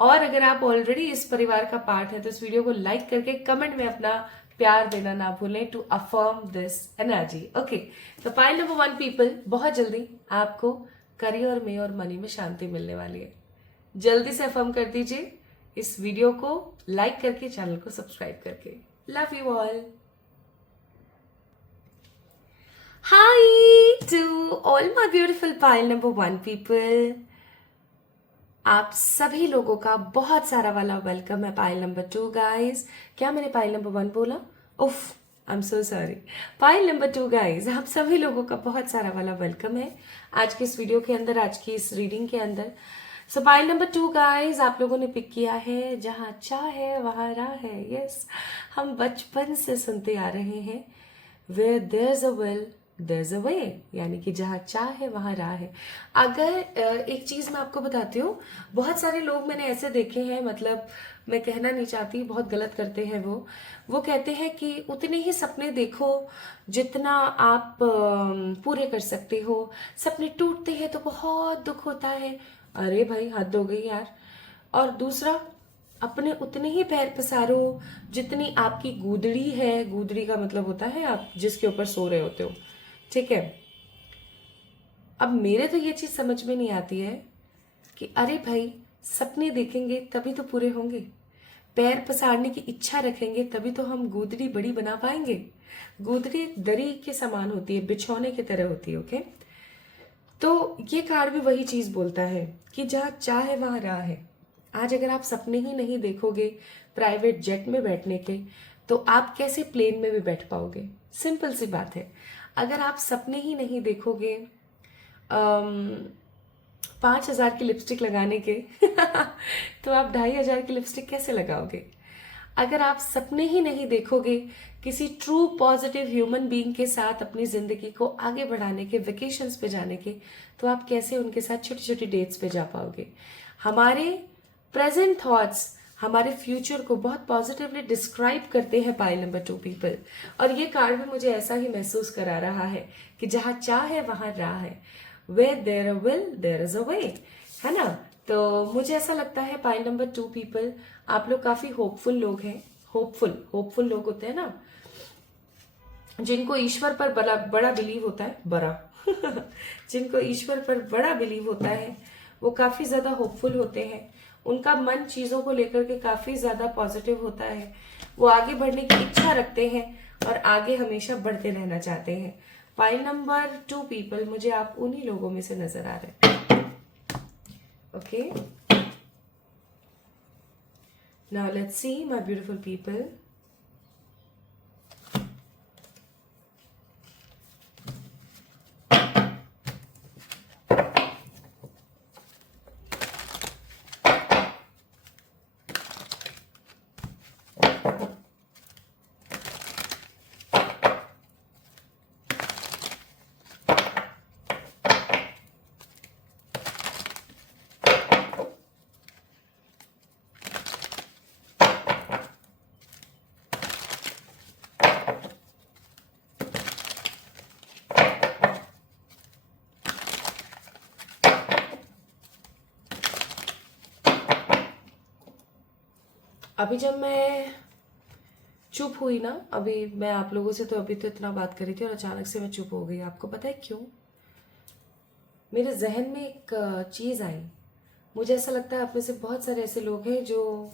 और अगर आप ऑलरेडी इस परिवार का पार्ट है तो इस वीडियो को लाइक करके कमेंट में अपना प्यार देना ना भूलें to affirm this energy. Okay, तो पाइल नंबर 1 पीपल, बहुत जल्दी आपको करियर में और मनी में शांति मिलने वाली है। जल्दी से अफर्म कर दीजिए इस वीडियो को लाइक करके, चैनल को सब्सक्राइब करके। Love you all. Hi to all my beautiful pile number 1 people, आप सभी लोगों का बहुत सारा वाला वेलकम है पाइल नंबर 2 गाइस। क्या मैंने पाइल नंबर 1 बोला? उफ, I am so sorry. Pile number 2 guys, आप सभी लोगों का बहुत सारा वाला वेलकम है आज की इस वीडियो के अंदर, आज की इस रीडिंग के अंदर। सो पाइल नंबर 2 गाइस, आप लोगों ने पिक किया है जहां चाह है वहां राह है। यस, हम बचपन से सुनते आ रहे हैं where there is a will there is a way, यानी कि जहां चाह है वहां राह है। अगर एक चीज मैं आपको बताती हूँ, बहुत सारे लोग मैंने ऐसे देखे हैं, मतलब मैं कहना नहीं चाहती, बहुत गलत करते हैं वो कहते हैं कि उतने ही सपने देखो जितना आप पूरे कर सकते हो, सपने टूटते हैं तो बहुत दुख होता है। अरे भाई हद हो गई यार। और दूसरा, अपने उतने ही पैर पसारो जितनी आपकी गूदड़ी है। गूदड़ी का मतलब होता है आप जिसके ऊपर सो रहे होते हो, ठीक है। अब मेरे तो ये चीज समझ में नहीं आती है कि अरे भाई सपने देखेंगे तभी तो पूरे होंगे, पैर पसारने की इच्छा रखेंगे तभी तो हम गूदड़ी बड़ी बना पाएंगे। गूदड़ी दरी के समान होती है, बिछौने की तरह होती है। ओके, तो ये कार्ड भी वही चीज बोलता है कि जहां चाह है वहां राह है। आज अगर आप सपने ही नहीं देखोगे प्राइवेट जेट में बैठने के, तो आप कैसे प्लेन में भी बैठ पाओगे? सिंपल सी बात है। अगर आप सपने ही नहीं देखोगे 5,000 की लिपस्टिक लगाने के तो आप 2,500 की लिपस्टिक कैसे लगाओगे? अगर आप सपने ही नहीं देखोगे किसी ट्रू पॉजिटिव ह्यूमन बीइंग के साथ अपनी जिंदगी को आगे बढ़ाने के, वेकेशंस पे जाने के, तो आप कैसे उनके साथ छोटी छोटी डेट्स पे जा पाओगे? हमारे प्रेजेंट थॉट्स हमारे फ्यूचर को बहुत पॉजिटिवली डिस्क्राइब करते हैं पाइल नंबर 2 पीपल। और ये कार्ड भी मुझे ऐसा ही महसूस करा रहा है कि जहां चाह है वहां राह है। Where there a will, there is a way, है ना? तो मुझे ऐसा लगता है पाइल नंबर 2 पीपल, आप लोग काफी होपफुल लोग हैं। होपफुल लोग होते हैं ना, जिनको ईश्वर पर बड़ा बिलीव होता है, जिनको ईश्वर पर बड़ा बिलीव होता है वो काफी ज्यादा होपफुल होते हैं। उनका मन चीजों को लेकर के काफी ज्यादा पॉजिटिव होता है। वो आगे बढ़ने की इच्छा रखते हैं और आगे हमेशा बढ़ते रहना चाहते हैं। पाइल नंबर 2 पीपल, मुझे आप उन्हीं लोगों में से नजर आ रहे हैं। Okay, now let's see my beautiful people. अभी जब मैं चुप हुई ना, अभी मैं आप लोगों से तो अभी तो इतना बात करी थी और अचानक से मैं चुप हो गई। आपको पता है क्यों? मेरे जहन में एक चीज आई। मुझे ऐसा लगता है आप में से बहुत सारे ऐसे लोग हैं जो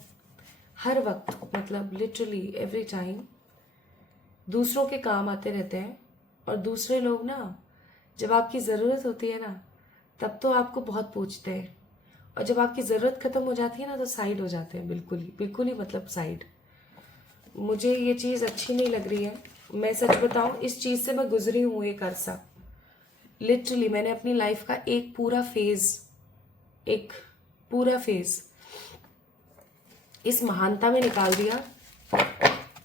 हर वक्त, मतलब लिटरली एवरी टाइम दूसरों के काम आते रहते हैं, और दूसरे लोग ना जब आपकी जरूरत होती है ना तब तो आपको बहुत पूछते हैं, और जब आपकी ज़रूरत खत्म हो जाती है ना तो साइड हो जाते हैं, बिल्कुल ही मतलब साइड। मुझे ये चीज़ अच्छी नहीं लग रही है। मैं सच बताऊं, इस चीज़ से मैं गुजरी हूँ एक अरसा। लिटरली मैंने अपनी लाइफ का एक पूरा फेज इस महानता में निकाल दिया,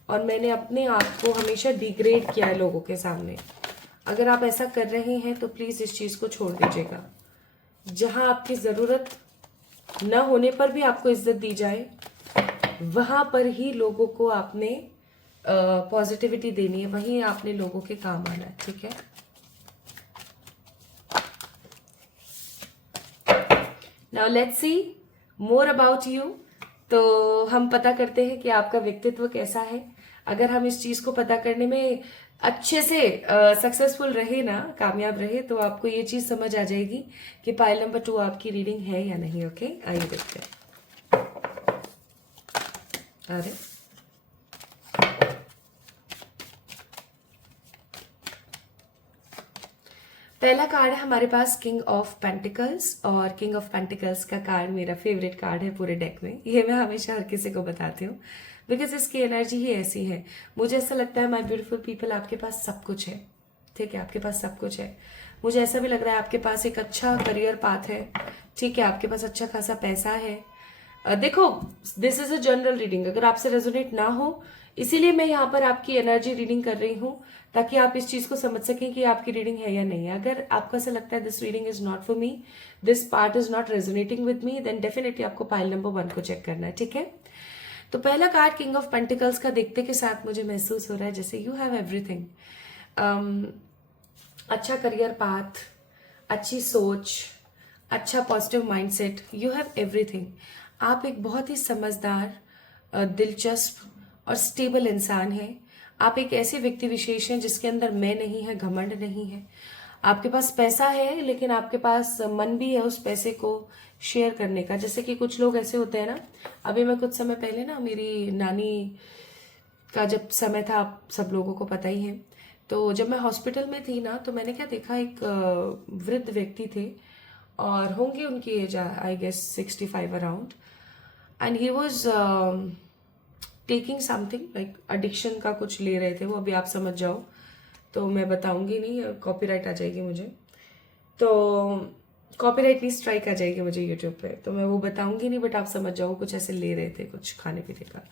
और मैंने अपने आप को हमेशा डिग्रेड किया है लोगों के सामने। अगर आप ऐसा कर रहे हैं तो प्लीज इस चीज को छोड़ दीजिएगा। जहां आपकी जरूरत न होने पर भी आपको इज्जत दी जाए, वहां पर ही लोगों को आपने पॉजिटिविटी देनी है, वहीं आपने लोगों के काम आना है, ठीक है। Now let's see more about you. तो हम पता करते हैं कि आपका व्यक्तित्व कैसा है। अगर हम इस चीज को पता करने में अच्छे से सक्सेसफुल रहे ना, कामयाब रहे, तो आपको ये चीज समझ आ जाएगी कि पाइल नंबर 2 आपकी रीडिंग है या नहीं। ओके, आइए देखते हैं। अरे पहला कार्ड है हमारे पास किंग ऑफ पेंटिकल्स, और किंग ऑफ पेंटिकल्स का कार्ड मेरा फेवरेट कार्ड है पूरे डेक में। ये मैं हमेशा हर किसी को बताती हूँ बिकॉज इसकी एनर्जी ही ऐसी है। मुझे ऐसा लगता है माय ब्यूटीफुल पीपल, आपके पास सब कुछ है, ठीक है, आपके पास सब कुछ है। मुझे ऐसा भी लग रहा है आपके पास एक अच्छा करियर पाथ है, ठीक है, आपके पास अच्छा खासा पैसा है। देखो, this is a general reading, अगर आपसे रेजोनेट ना हो, इसीलिए मैं यहाँ पर आपकी एनर्जी रीडिंग कर रही हूँ, ताकि आप इस चीज को समझ सकें कि आपकी रीडिंग है या नहीं है। अगर आपको ऐसा लगता है this reading is not for me, this part is not resonating with me, then definitely आपको पाइल नंबर 1 को चेक करना है, ठीक है। तो पहला कार्ड किंग ऑफ पेंटिकल्स का देखते के साथ मुझे महसूस हो रहा है जैसे यू हैव एवरीथिंग। अच्छा करियर पाथ, अच्छी सोच, अच्छा positive mindset, you have everything. आप एक बहुत ही समझदार, दिलचस्प और स्टेबल इंसान हैं। आप एक ऐसे व्यक्ति विशेष हैं जिसके अंदर मैं नहीं है, घमंड नहीं है। आपके पास पैसा है, लेकिन आपके पास मन भी है उस पैसे को शेयर करने का। जैसे कि कुछ लोग ऐसे होते हैं ना, अभी मैं कुछ समय पहले ना, मेरी नानी का जब समय था, आप सब लोगों को पता ही है, तो जब मैं हॉस्पिटल में थी ना, तो मैंने क्या देखा, एक वृद्ध व्यक्ति थे, और होंगे उनकी age I guess 65 around, and he was taking something like addiction का कुछ ले रहे थे वो। अभी आप समझ जाओ तो मैं बताऊंगी नहीं, कॉपीराइट आ जाएगी मुझे, तो कॉपीराइट नहीं, स्ट्राइक आ जाएगी मुझे यूट्यूब पे, तो मैं वो बताऊंगी नहीं, बट आप समझ जाओ कुछ ऐसे ले रहे थे कुछ खाने पीने का,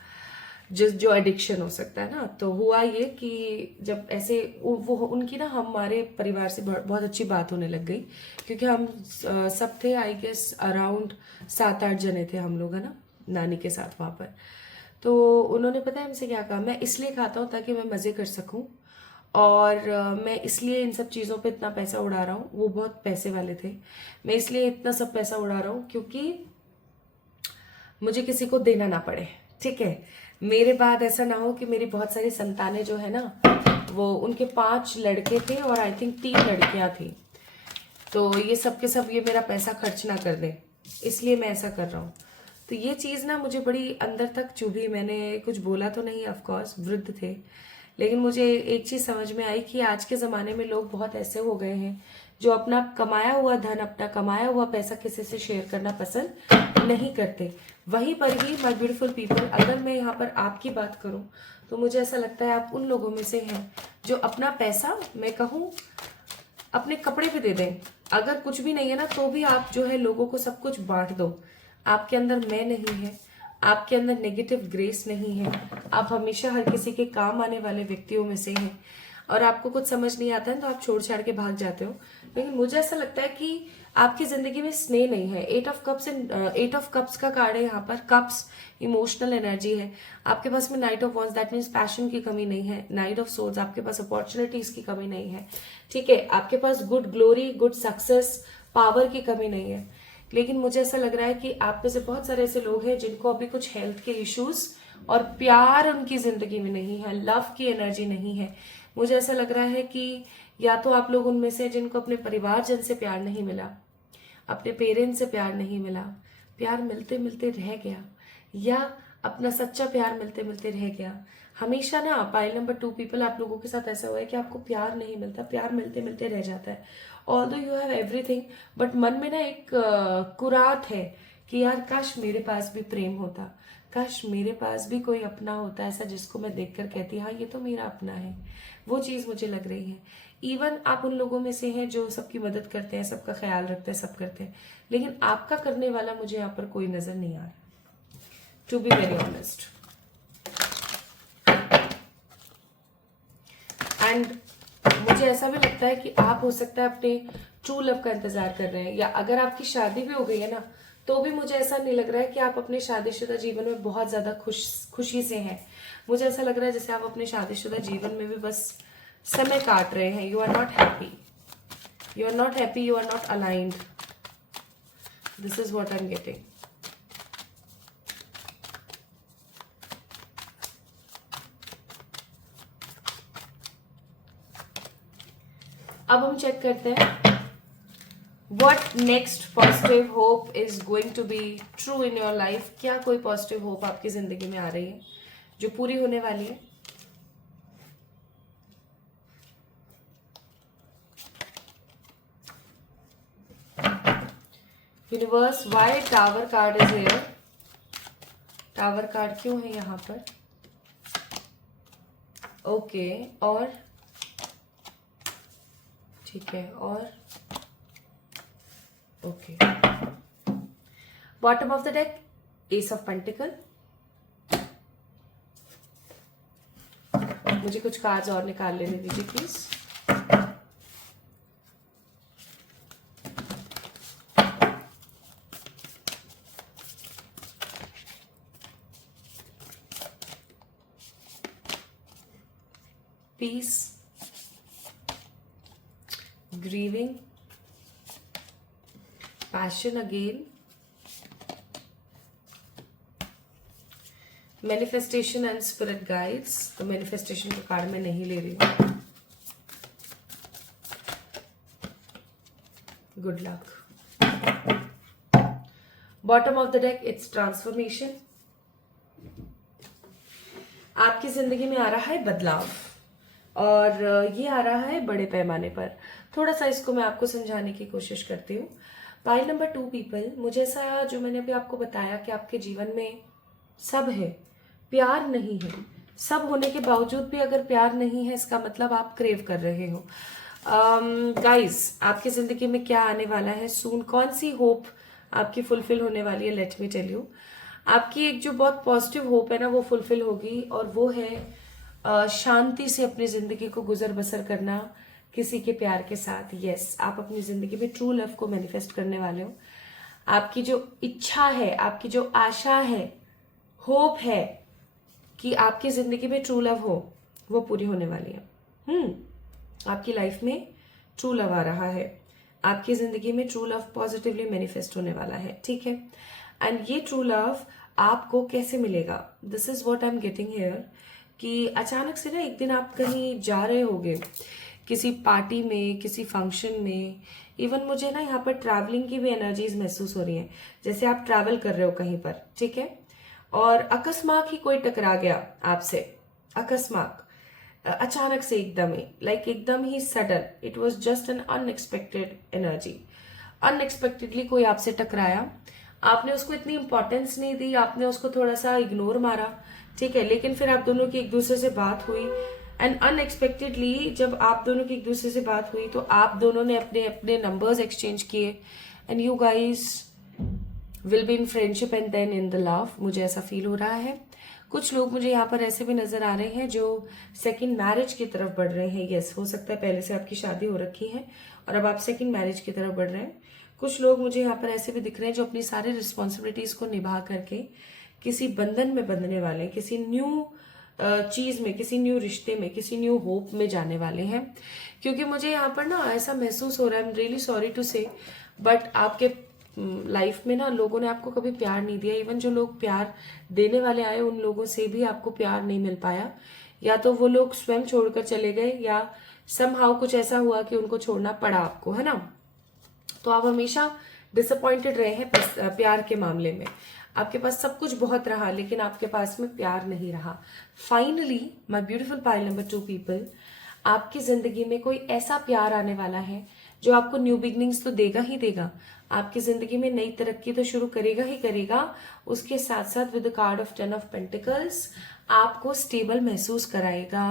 जो एडिक्शन हो सकता है ना। तो हुआ ये कि जब ऐसे वो उनकी ना, हमारे परिवार से बहुत अच्छी बात होने लग गई, क्योंकि हम सब थे आई गेस अराउंड 7-8 जने थे हम लोग, है ना, नानी के साथ वहां पर। तो उन्होंने पता है हमसे क्या कहा, मैं इसलिए खाता हूँ ताकि मैं मजे कर सकूं, और मैं इसलिए इन सब चीज़ों पे इतना पैसा उड़ा रहा हूँ। वो बहुत पैसे वाले थे। मैं इसलिए इतना सब पैसा उड़ा रहा हूँ क्योंकि मुझे किसी को देना ना पड़े, ठीक है। मेरे बाद ऐसा ना हो कि मेरी बहुत सारी संतानें जो है ना, वो उनके 5 लड़के थे और आई थिंक 3 लड़कियां थी, तो ये सब के सब ये मेरा पैसा खर्च ना कर दे, इसलिए मैं ऐसा कर रहा हूँ। तो ये चीज़ ना मुझे बड़ी अंदर तक चुभी। मैंने कुछ बोला तो नहीं, ऑफ कोर्स वृद्ध थे, लेकिन मुझे एक चीज़ समझ में आई कि आज के ज़माने में लोग बहुत ऐसे हो गए हैं जो अपना कमाया हुआ धन, अपना कमाया हुआ पैसा किसी से शेयर करना पसंद नहीं करते। वहीं पर ही माय ब्यूटीफुल पीपल, अगर मैं यहाँ पर आपकी बात करूँ तो मुझे ऐसा लगता है आप उन लोगों में से हैं जो अपना पैसा, मैं कहूँ, अपने कपड़े पे दे दें। अगर कुछ भी नहीं है ना, तो भी आप जो है लोगों को सब कुछ बांट दो। आपके अंदर मैं नहीं है, आपके अंदर नेगेटिव ग्रेस नहीं है, आप हमेशा हर किसी के काम आने वाले व्यक्तियों में से हैं, और आपको कुछ समझ नहीं आता है तो आप छोड़ छाड़ के भाग जाते हो। लेकिन मुझे ऐसा लगता है कि आपकी जिंदगी में स्नेह नहीं है। 8 of cups and 8 of cups का कार्ड है यहाँ पर। कप्स इमोशनल एनर्जी है आपके पास में। Night of wands, that means passion की कमी नहीं है। नाइट ऑफ सोल्स, आपके पास अपॉर्चुनिटीज की कमी नहीं है, ठीक है। आपके पास good glory, good success, power की कमी नहीं है। लेकिन मुझे ऐसा लग रहा है कि आप में से बहुत सारे ऐसे लोग हैं जिनको अभी कुछ हेल्थ के इश्यूज और प्यार उनकी जिंदगी में नहीं है, लव की एनर्जी नहीं है। मुझे ऐसा लग रहा है कि या तो आप लोग उनमें से जिनको अपने परिवारजन से प्यार नहीं मिला, अपने पेरेंट्स से प्यार नहीं मिला, प्यार मिलते मिलते रह गया, या अपना सच्चा प्यार मिलते मिलते रह गया। हमेशा ना पाइल नंबर 2 पीपल, आप लोगों के साथ ऐसा हुआ है कि आपको प्यार नहीं मिलता, प्यार मिलते मिलते रह जाता है। Although you have everything, but मन में ना एक कुराहट है कि यार काश मेरे पास भी प्रेम होता, काश मेरे पास भी कोई अपना होता ऐसा जिसको मैं देखकर कहती हाँ ये तो मेरा अपना है। वो चीज़ मुझे लग रही है। इवन आप उन लोगों में से हैं जो सबकी मदद करते हैं, सबका ख्याल रखते हैं, सब करते हैं, लेकिन आपका करने वाला मुझे यहाँ पर कोई नजर नहीं आ रहा, to be very honest. And मुझे ऐसा भी लगता है कि आप हो सकता है अपने ट्रू लव का इंतजार कर रहे हैं, या अगर आपकी शादी भी हो गई है ना, तो भी मुझे ऐसा नहीं लग रहा है कि आप अपने शादीशुदा जीवन में बहुत ज्यादा खुशी से हैं। मुझे ऐसा लग रहा है जैसे आप अपने शादीशुदा जीवन में भी बस समय काट रहे हैं। You are not happy, you are not happy, you are not aligned. This is what I am getting. अब हम चेक करते हैं what next positive hope is going to be true in your life। क्या कोई positive hope आपकी जिंदगी में आ रही है जो पूरी होने वाली है? Universe, why tower card is here? Tower card क्यों है यहाँ पर? ओके, और ठीक है, और okay. Bottom of the deck ace of pentacle. मुझे कुछ कार्ड्स और निकाल लेने दीजिए please. Peace, grieving, passion again, manifestation and spirit guides. तो मैनिफेस्टेशन का कार्ड मैं नहीं ले रही हूँ। Good luck. Bottom of the deck it's transformation. आपकी जिंदगी में आ रहा है बदलाव, और ये आ रहा है बड़े पैमाने पर। थोड़ा सा इसको मैं आपको समझाने की कोशिश करती हूँ। पाइल नंबर 2 पीपल, मुझे ऐसा जो मैंने अभी आपको बताया कि आपके जीवन में सब है, प्यार नहीं है। सब होने के बावजूद भी अगर प्यार नहीं है, इसका मतलब आप क्रेव कर रहे हो। गाइस, आपकी जिंदगी में क्या आने वाला है सून? कौन सी होप आपकी फुलफिल होने वाली है? Let me tell you. आपकी एक जो बहुत पॉजिटिव होप है ना, वो फुलफिल होगी, और वो है शांति से अपनी जिंदगी को गुजर बसर करना किसी के प्यार के साथ। यस, आप अपनी जिंदगी में ट्रू लव को मैनिफेस्ट करने वाले हो। आपकी जो इच्छा है, आपकी जो आशा है, होप है कि आपकी जिंदगी में ट्रू लव हो, वो पूरी होने वाली है। आपकी लाइफ में ट्रू लव आ रहा है। आपकी जिंदगी में ट्रू लव पॉजिटिवली मैनिफेस्ट होने वाला है, ठीक है। एंड ये ट्रू लव आपको कैसे मिलेगा? This is what I am getting here, कि अचानक से ना एक दिन आप कहीं जा रहे होगे, किसी पार्टी में, किसी फंक्शन में। इवन मुझे ना यहाँ पर ट्रैवलिंग की भी एनर्जीज महसूस हो रही है, जैसे आप ट्रैवल कर रहे हो कहीं पर, ठीक है, और अकस्मात ही कोई टकरा गया आपसे, अकस्मात, अचानक से, एकदम ही, लाइक एकदम ही sudden. It was just an unexpected energy. Unexpectedly कोई आपसे टकराया, आपने उसको इतनी इंपॉर्टेंस नहीं दी, आपने उसको थोड़ा सा इग्नोर मारा, ठीक है, लेकिन फिर आप दोनों की एक दूसरे से बात हुई, एंड अनएक्सपेक्टेडली जब आप दोनों की एक दूसरे से बात हुई तो आप दोनों ने अपने अपने नंबर्स एक्सचेंज किए, and you guys will be in friendship and then in the love. मुझे ऐसा फील हो रहा है। कुछ लोग मुझे यहाँ पर ऐसे भी नजर आ रहे हैं जो सेकंड मैरिज की तरफ बढ़ रहे हैं। यस, हो सकता है पहले से आपकी शादी हो रखी है और अब आप सेकंड मैरिज की तरफ बढ़ रहे हैं। कुछ लोग मुझे यहाँ पर ऐसे भी दिख रहे हैं जो अपनी सारी रिस्पॉन्सिबिलिटीज को निभा करके किसी बंधन में बंधने वाले हैं, किसी न्यू चीज में, किसी न्यू रिश्ते में, किसी न्यू होप में जाने वाले हैं। क्योंकि मुझे यहाँ पर ना ऐसा महसूस हो रहा है, I am really sorry to say, but आपके लाइफ में ना लोगों ने आपको कभी प्यार नहीं दिया। इवन जो लोग प्यार देने वाले आए, उन लोगों से भी आपको प्यार नहीं मिल पाया, या तो वो लोग स्वयं छोड़कर चले गए, या समहाउ कुछ ऐसा हुआ कि उनको छोड़ना पड़ा आपको, है ना। तो आप हमेशा डिसअपॉइंटेड रहे हैं प्यार के मामले में। आपके पास सब कुछ बहुत रहा, लेकिन आपके पास में प्यार नहीं रहा। Finally my beautiful pile number 2 people, आपकी जिंदगी में कोई ऐसा प्यार आने वाला है जो आपको न्यू बिगनिंग्स तो देगा ही देगा, आपकी जिंदगी में नई तरक्की तो शुरू करेगा ही करेगा, उसके साथ साथ with the card of 10 of pentacles आपको स्टेबल महसूस कराएगा।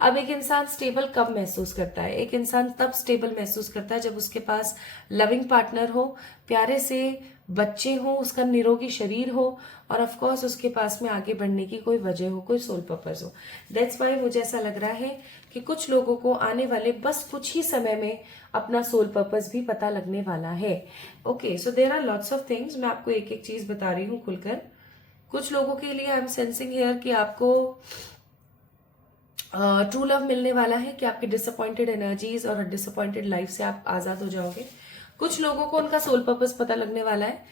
अब एक इंसान स्टेबल कब महसूस करता है? एक इंसान तब स्टेबल महसूस करता है जब उसके पास लविंग पार्टनर हो, प्यारे से बच्चे हो, उसका निरोगी शरीर हो, और ऑफ कोर्स उसके पास में आगे बढ़ने की कोई वजह हो, कोई सोल पर्पस हो। दैट्स वाई मुझे ऐसा लग रहा है कि कुछ लोगों को आने वाले बस कुछ ही समय में अपना सोल पर्पस भी पता लगने वाला है। Okay, so there are lots of things. मैं आपको एक एक चीज बता रही हूँ खुलकर। कुछ लोगों के लिए आई एम सेंसिंग हियर कि आपको ट्रू लव मिलने वाला है, कि आपकी डिसअपॉइंटेड एनर्जीज और डिसअपॉइंटेड लाइफ से आप आजाद हो जाओगे। कुछ लोगों को उनका सोल पर्पस पता लगने वाला है,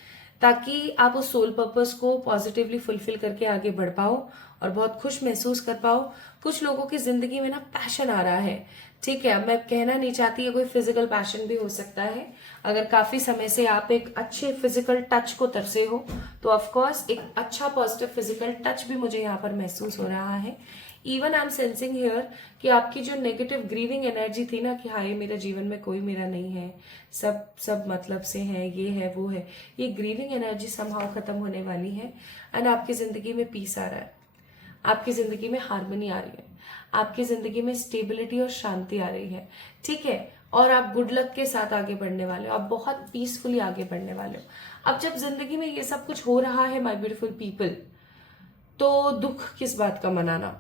ताकि आप उस सोल पर्पस को पॉजिटिवली फुलफिल करके आगे बढ़ पाओ और बहुत खुश महसूस कर पाओ। कुछ लोगों की जिंदगी में ना पैशन आ रहा है, ठीक है, मैं कहना नहीं चाहती है, कोई फिजिकल पैशन भी हो सकता है। अगर काफी समय से आप एक अच्छे फिजिकल टच को तरसे हो तो ऑफ कोर्स एक अच्छा पॉजिटिव फिजिकल टच भी मुझे यहाँ पर महसूस हो रहा है। Even I am sensing here कि आपकी जो नेगेटिव ग्रीविंग एनर्जी थी ना, कि हाय मेरे जीवन में कोई मेरा नहीं है, सब मतलब से है, ये है वो है, ये ग्रीविंग एनर्जी समहाउ खत्म होने वाली है। एंड आपकी जिंदगी में पीस आ रहा है, आपकी जिंदगी में हार्मनी आ रही है, आपकी जिंदगी में स्टेबिलिटी और शांति आ रही है, ठीक है। और आप गुड लक के साथ आगे बढ़ने वाले हो, आप बहुत पीसफुली आगे बढ़ने वाले हो। अब जब जिंदगी में ये सब कुछ हो रहा है माय ब्यूटीफुल पीपल, तो दुख किस बात का मनाना?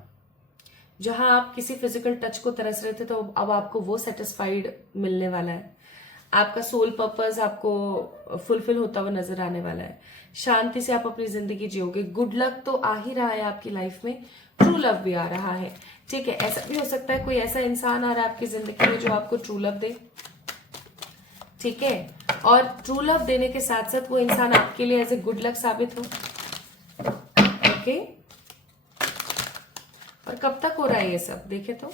जहां आप किसी फिजिकल टच को तरस रहे थे, तो अब आपको वो सेटिस्फाइड मिलने वाला है, आपका सोल पर्पस आपको फुलफिल होता हुआ नजर आने वाला है, शांति से आप अपनी जिंदगी जियोगे। गुड लक तो आ ही रहा है आपकी लाइफ में, ट्रू लव भी आ रहा है, ठीक है। ऐसा भी हो सकता है कोई ऐसा इंसान आ रहा है आपकी जिंदगी में जो आपको ट्रू लव दे, ठीक है, और ट्रू लव देने के साथ साथ वो इंसान आपके लिए एज ए गुड लक साबित हो। ओके, और कब तक हो रहा है ये सब, देखे तो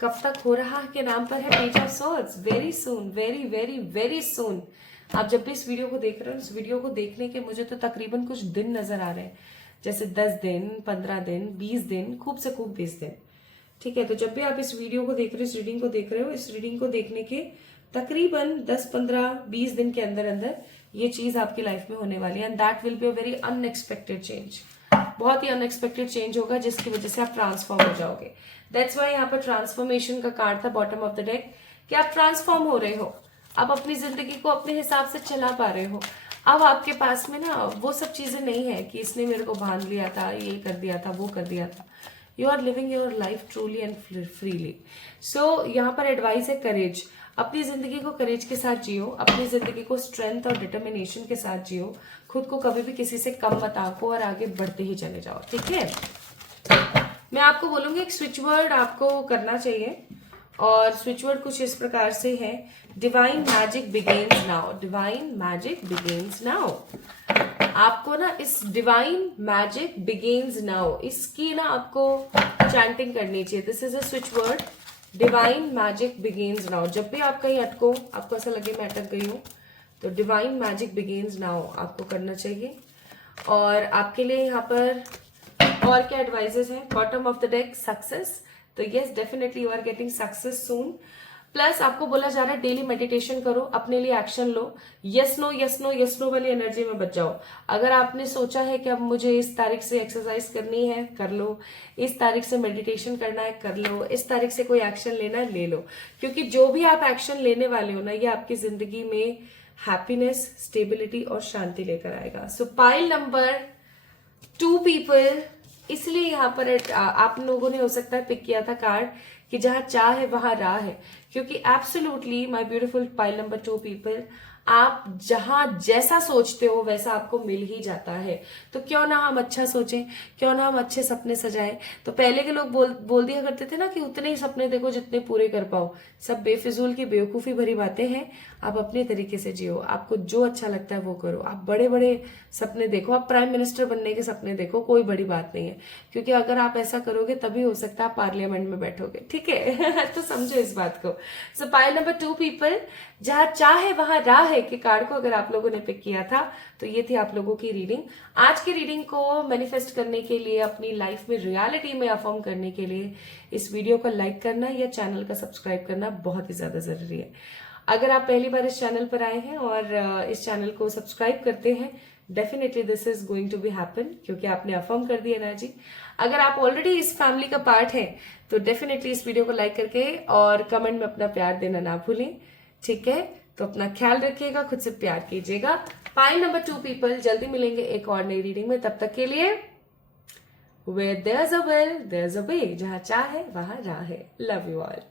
कब तक हो रहा के नाम पर है page of swords. Very soon, very very very soon. आप जब भी इस वीडियो को देख रहे हो, इस वीडियो को देखने के मुझे तो तकरीबन कुछ दिन नजर आ रहे हैं, जैसे 10 दिन, 15 दिन, 20 दिन, खूब से खूब 20 दिन, ठीक है। तो जब भी आप इस वीडियो को देख रहे हो, इस रीडिंग को देख रहे हो, इस रीडिंग को देखने के तकरीबन 10, 15, 20 दिन के अंदर अंदर ये चीज आपकी लाइफ में होने वाली है। And that will be a very unexpected change, बहुत ही अनएक्सपेक्टेड चेंज होगा जिसकी वजह से आप ट्रांसफॉर्म हो जाओगे। दैट्स वाई यहाँ पर ट्रांसफॉर्मेशन का कार्ड था बॉटम ऑफ द डेक, कि आप ट्रांसफॉर्म हो रहे हो, आप अपनी जिंदगी को अपने हिसाब से चला पा रहे हो। अब आपके पास में ना वो सब चीजें नहीं है कि इसने मेरे को बांध लिया था, ये कर दिया था, वो कर दिया था। You are living your life truly and freely. So यहाँ पर एडवाइस है करेज, अपनी जिंदगी को करेज के साथ जियो, अपनी जिंदगी को स्ट्रेंथ और डिटर्मिनेशन के साथ जियो, खुद को कभी भी किसी से कम मत आंको और आगे बढ़ते ही चले जाओ, ठीक है। मैं आपको बोलूंगी एक स्विच वर्ड आपको करना चाहिए, और स्विच वर्ड कुछ इस प्रकार से है, divine magic begins now, divine magic begins now. आपको ना इस डिवाइन मैजिक बिगेन्स नाउ, इसकी ना आपको चैंटिंग करनी चाहिए। This is a switch word, divine magic begins now. जब भी आप कहीं अटको, आपको ऐसा लगे मैं अटक गई हूँ, तो डिवाइन मैजिक बिगेन्स नाउ आपको करना चाहिए। और आपके लिए यहाँ पर और क्या एडवाइजेस हैं? Bottom of the deck success, तो yes definitely you are getting success soon. Plus आपको बोला जा रहा है डेली मेडिटेशन करो, अपने लिए एक्शन लो, yes no yes no yes no वाली एनर्जी में बच जाओ। अगर आपने सोचा है कि अब मुझे इस तारीख से एक्सरसाइज करनी है, कर लो, इस तारीख से मेडिटेशन करना है, कर लो, इस तारीख से कोई एक्शन लेना है, ले लो, क्योंकि जो भी आप एक्शन लेने वाले हो ना, ये आपकी जिंदगी में हैप्पीनेस, स्टेबिलिटी और शांति लेकर आएगा। सो पाइल नंबर 2 पीपल, इसलिए यहाँ पर आप लोगों ने हो सकता है पिक किया था कार्ड कि जहां चाह है वहां राह है, क्योंकि absolutely my beautiful pile number 2 people, आप जहां जैसा सोचते हो वैसा आपको मिल ही जाता है। तो क्यों ना हम अच्छा सोचें, क्यों ना हम अच्छे सपने सजाएं। तो पहले के लोग बोल दिया करते थे ना कि उतने ही सपने देखो जितने पूरे कर पाओ। सब बेफिजूल की बेवकूफी भरी बातें हैं। आप अपने तरीके से जियो, आपको जो अच्छा लगता है वो करो। आप बड़े बड़े सपने देखो, आप प्राइम मिनिस्टर बनने के सपने देखो, कोई बड़ी बात नहीं है, क्योंकि अगर आप ऐसा करोगे तभी हो सकता है आप पार्लियामेंट में बैठोगे, ठीक है। तो समझो इस बात को। सो पाइल नंबर 2 पीपल, जहां चाह है वहां राह है के कार्ड को अगर आप लोगों ने पिक किया था तो ये थी आप लोगों की रीडिंग। आज की रीडिंग को मैनिफेस्ट करने के लिए, अपनी लाइफ में रियलिटी में अफर्म करने के लिए इस वीडियो को लाइक करना या चैनल का सब्सक्राइब करना बहुत ही ज्यादा जरूरी है। अगर आप पहली बार इस चैनल पर आए हैं और इस चैनल को सब्सक्राइब करते हैं, definitely this is going to be happen, क्योंकि आपने अफर्म कर दी एनर्जी। अगर आप ऑलरेडी इस फैमिली का पार्ट है तो डेफिनेटली इस वीडियो को लाइक करके और कमेंट में अपना प्यार देना ना भूलें, ठीक है। तो अपना ख्याल रखिएगा, खुद से प्यार कीजिएगा। पाइल नंबर 2 पीपल, जल्दी मिलेंगे एक और नई रीडिंग में। तब तक के लिए where there's a will there's a way, जहां चाह है वहां राह है। Love you all.